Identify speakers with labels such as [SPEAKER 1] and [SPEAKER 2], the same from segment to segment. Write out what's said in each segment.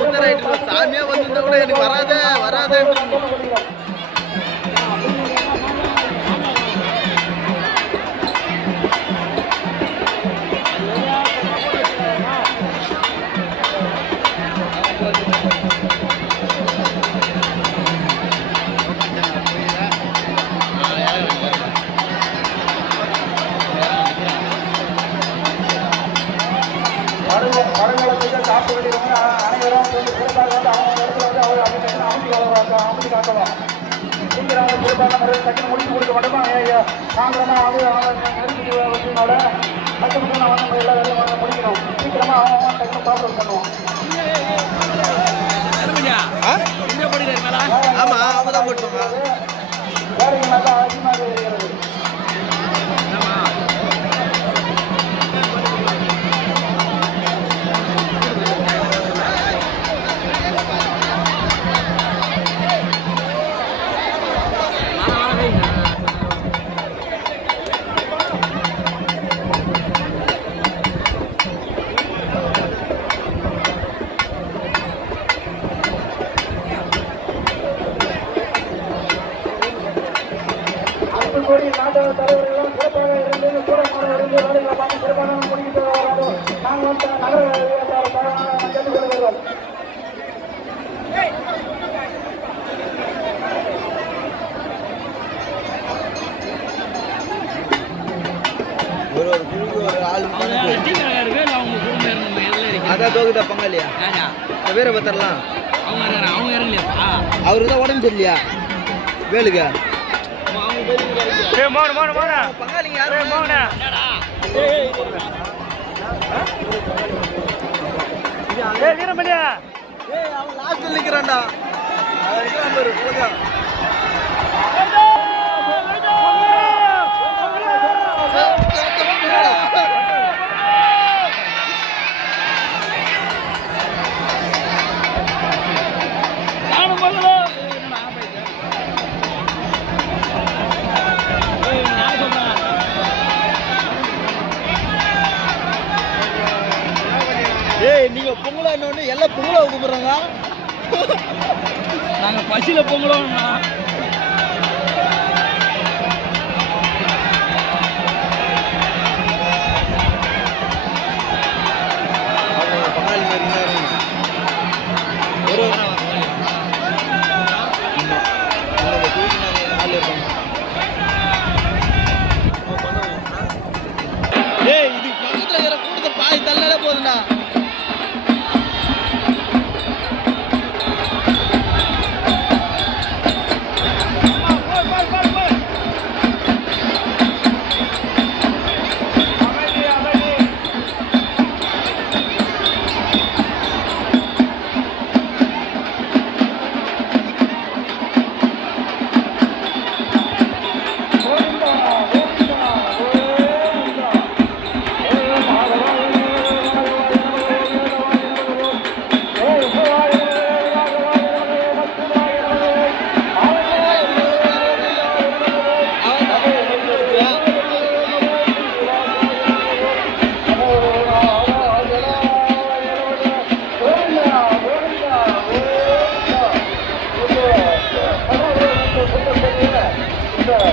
[SPEAKER 1] உத்தராயிட்டு சாமியா வந்திருந்தா கூட எனக்கு வராதே வராதே.
[SPEAKER 2] சீக்கிரம் வந்து சிறப்பான முறையில் டக்குனு முடிச்சு கொடுக்க மாட்டோமா சாயந்தரமா வந்து நெருக்கடி வச்சதுனால டக்குனு நான் வந்து எல்லா வேலையும் முடிக்கணும் சீக்கிரமா அவங்க டக்குனு ப்ராப்ளம் பண்ணுவோம்
[SPEAKER 1] ஆமா அவங்க தான் போட்டுவாங்க
[SPEAKER 2] வேலைகள் நல்லா அதிகமாக இருக்கிறது
[SPEAKER 1] அதான் தோகுதா பங்காளியா? வீர பத்திரலாம் அவருக்கு தான் உடம்பு சரியில்லையா? வேலுக்கு? பங்காளிங்க யாரும் ஏய்
[SPEAKER 2] வீரமணியா
[SPEAKER 1] ஏய் அவன் லாஸ்ட்ல நிக்கிறான்டா. அவன் நிக்கிறான் பாரு பொங்கலா இன்னொன்னு எல்லாம் பொங்கலா கூப்பிடுறாங்க.
[SPEAKER 3] நாங்க பசியில பொங்கலோம்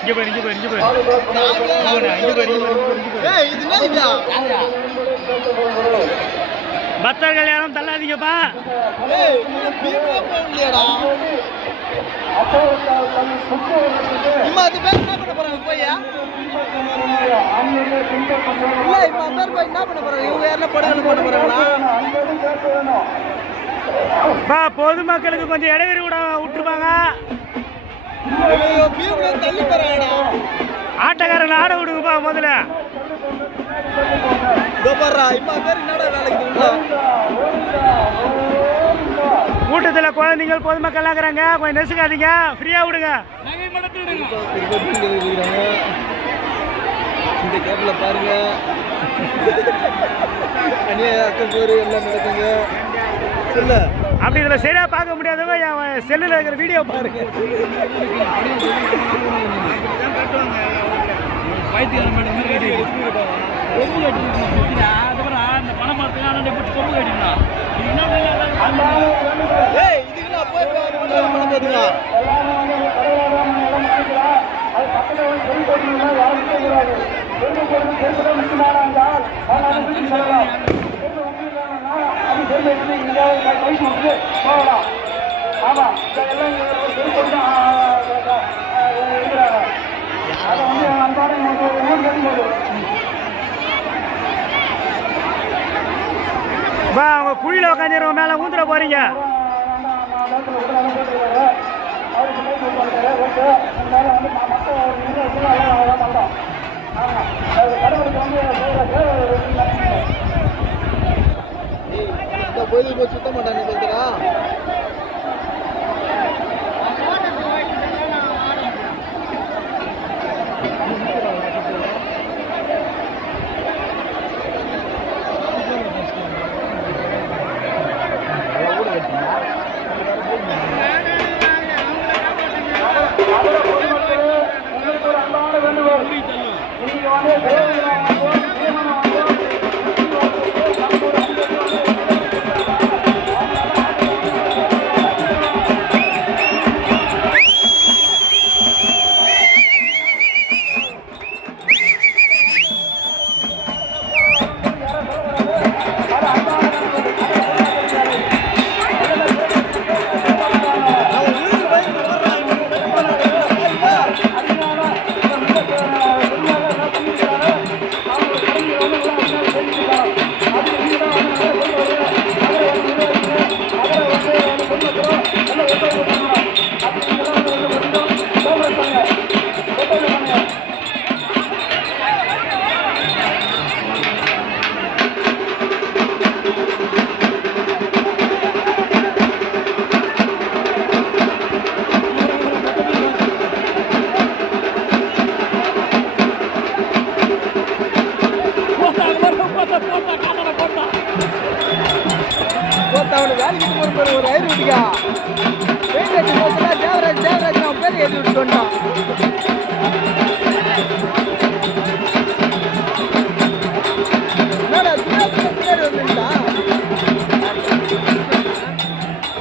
[SPEAKER 2] இங்க போய் இங்க போய் இங்க போய் இங்க போய்
[SPEAKER 1] ஏய் இது என்ன இதா?
[SPEAKER 2] பக்தர்கள் யாரும் தள்ளாதீங்கப்பா.
[SPEAKER 1] அது பேர் என்ன பண்ண போறாங்க போய்யா இல்ல இப்ப பேர் போய் என்ன பண்ண போறாங்க? இவங்க யாரெல்லாம் படுகொலை பண்ண போறாங்களா?
[SPEAKER 2] பொதுமக்களுக்கு கொஞ்சம் இடைவெளி விட விட்டுருப்பாங்க. ஆட்டக்காரன் ஆட விடுங்கப்பா முதல்ல.
[SPEAKER 1] பேர்
[SPEAKER 3] கூட்டத்தில் குழந்தைகள் பொதுமக்கள்லாம் இருக்கிறாங்க. கொஞ்சம் நெசுக்காதீங்க. ஃப்ரீயாக விடுங்க.
[SPEAKER 1] இந்த கேப்ல பாருங்க. அநியாய அக்கப்போர் எல்லாம் நடக்குங்க. சொல்ல.
[SPEAKER 3] அப்படி இதில் சரியாக பார்க்க முடியாதவங்க என் செல்லில் இருக்கிற வீடியோ பாருங்க
[SPEAKER 1] ஏய் இதுக்கு போய் பண்ண போதுங்க
[SPEAKER 2] அது சொல்லி வந்து இங்கே வயசு வந்து போகலாம் ஆமாம் சொல்லி போட்டு தான் இருக்கிறாங்க அதை வந்து அன்பான ஊர் கட்டி
[SPEAKER 3] பா அவங்க குழியில் உட்காந்துருவோம் மேலே ஊந்துட போகிறீங்க
[SPEAKER 1] இந்த கோயிலுக்கு போய் சுத்த மாட்டாங்க சொல்றா?
[SPEAKER 2] உங்களுக்கு ஒரு அன்பான வேண்டுகோள் நீங்க வந்து
[SPEAKER 1] அவனை வேலைக்கு போற பாரு ஒரு ஐநூறு விட்டுக்கா பெயிண்ட் அடிச்சு போச்சுன்னா தேவராஜ் தேவராஜ் அவன் பேர் எழுதி விட்டு சொன்னான்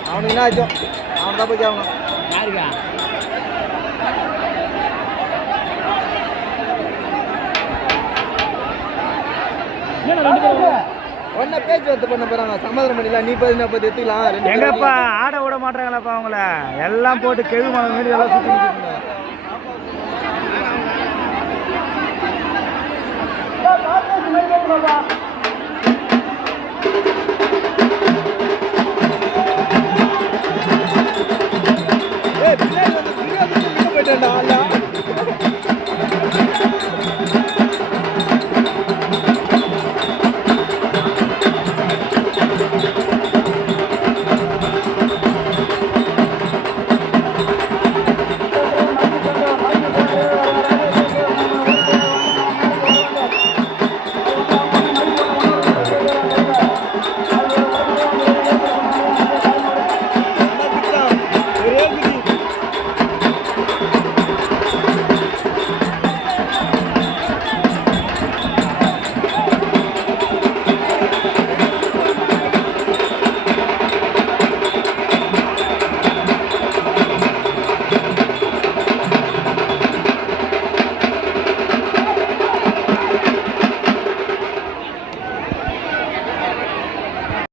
[SPEAKER 1] அவனுக்கு என்ன ஆச்சோ? அவன் தான் போய் ஆகணும் ஒன்னா பேச்சுவார்த்தை பண்ண போறாங்க. சமாதானம் பண்ணிடலாம் நீ பதி நான் பதி எடுத்துக்கலாம்
[SPEAKER 3] எங்கப்பா? ஆட விட மாட்டாங்களாப்பா அவங்கள. எல்லாம் போட்டு கெழு மன மாதிரி எல்லாம் சுத்தி நிற்கிறாங்க